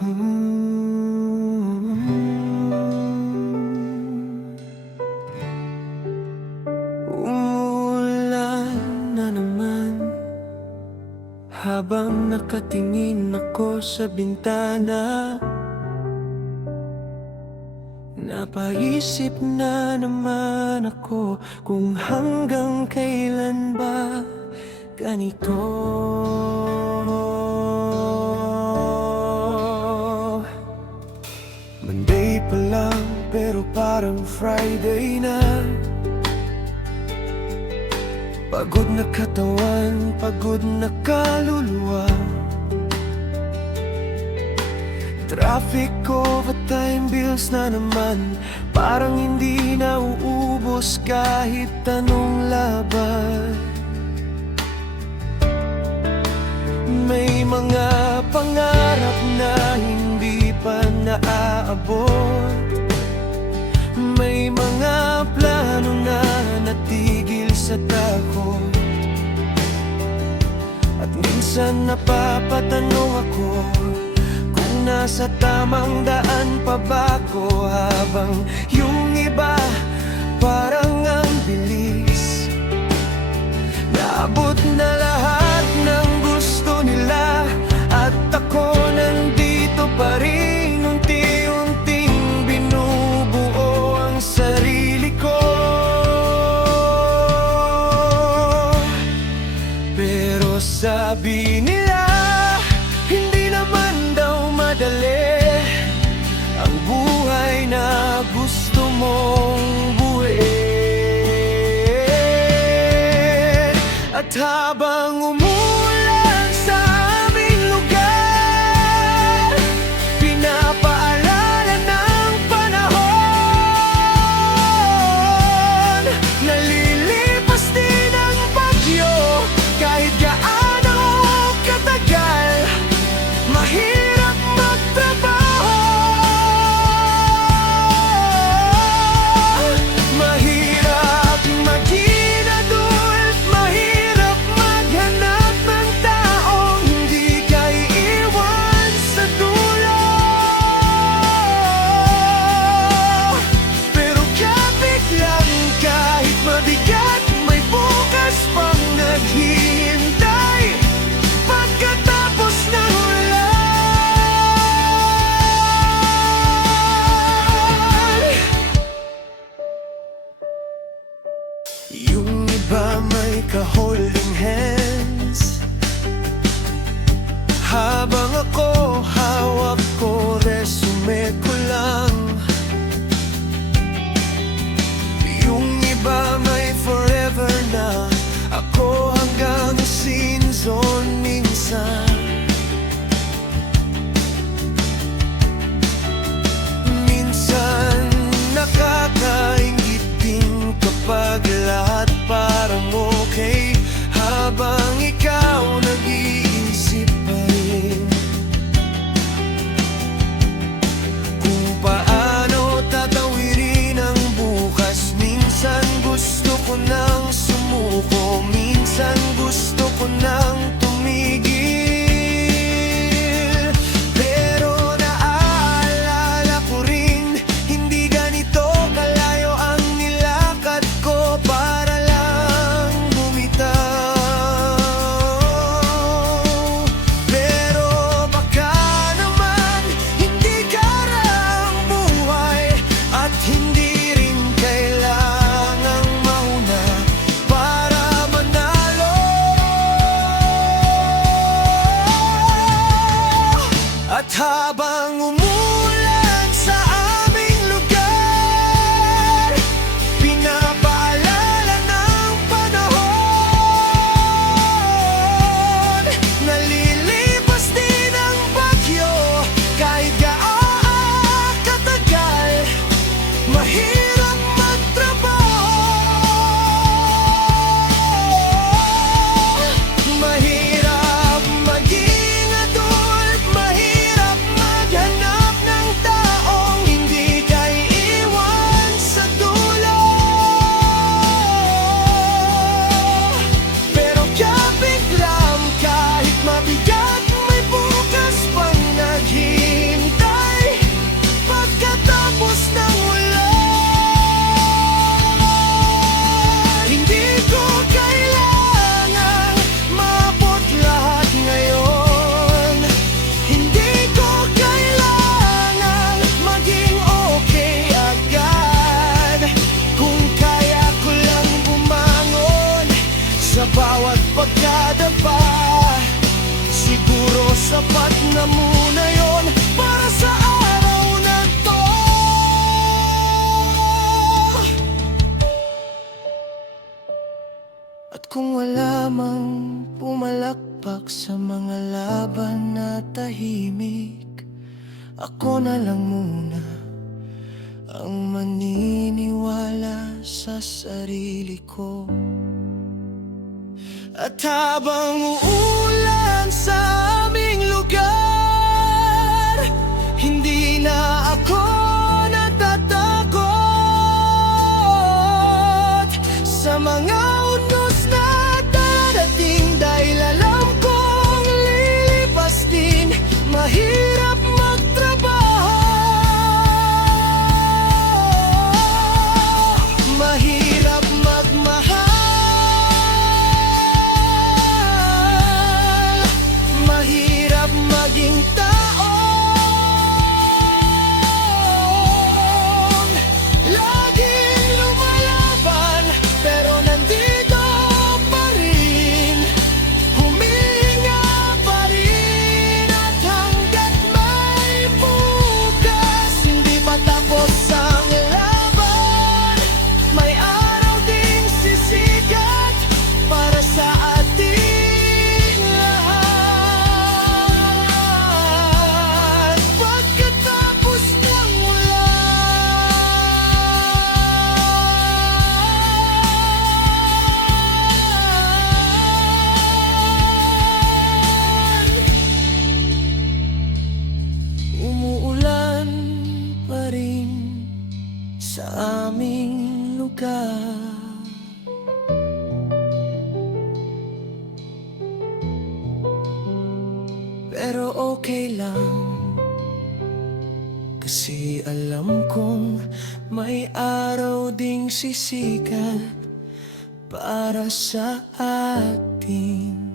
Umuulan na naman habang nakatingin ako sa bintana. Napaisip na naman ako kung hanggang kailan ba ganito. Monday pa lang pero parang Friday na. Pagod na katawan, pagod na kaluluwa. Traffic, overtime, bills na naman. Parang hindi nauubos kahit anong laban. May mga pangarap na hindi pa naaabot. May mga plano na natigil sa takot. At minsan napapatanong ako kung nasa tamang daan pa ba ko, habang yung iba parang ang bilis. Naabot na lahat ng gusto nila at ako nandito pa rin, unti-unting binubuo ang sarili ko. Pero sabi nila hindi naman daw madali ang buhay na gusto mong buuin. At habang umulan sa aming lugar, pinapaalala ng panahon. Nalilipas din ang bagyo kahit gaano katagal. Mahirap magtrabaho, mahirap maging adult, mahirap maghanap ng taong hindi ka iiwan sa dulo. Pero kapit lang kahit mabigat, may bukas pang naghihintay pagkatapos ng ulan. Yung iba may ka-holding hands, habang ako hawak ko resume ko lang. Yung iba may forever na, ako hanggang scene zone minsan. Minsan nakakaingit din kapag lahat parang okay, habang ikaw nag-iisip pa rin kung paano tatawirin ang bukas. Minsan gusto ko nang sumuko, minsan gusto ko nang tumigil. Pero naaalala ko rin, hindi ganito kalayo ang nilakad ko para lang bumitaw. Pero baka naman hindi karang buhay at hindi rin kailangang mauna para manalo. At habang umulan sa aming lugar, pinapaalala ng panahon. Nalilipas din ang bagyo kahit gaano katagal. Mahirap magtrabaho, mahirap maging adult, mahirap maghanap pa. Siguro sapat na muna yon para sa araw na to. At kung wala mang pumalakpak sa mga laban na tahimik, ako na lang muna ang maniniwala sa sarili ko. At habang uulan sa aming lugar, hindi na ako natatakot sa mga unos na darating, dahil alam kong lilipas din. Mahirap magtrabaho, mahirap magmahal, mahirap maging taong laging lumalaban, pero nandito pa rin, huminga pa rin. At hanggat may bukas, hindi pa tapos ang laban, may araw ding sisikat para sa ating lahat. Pagkatapos ng ulan, umuulan pa rin sa aming lugar. Pero okay lang, kasi alam kong may araw ding sisikat para sa ating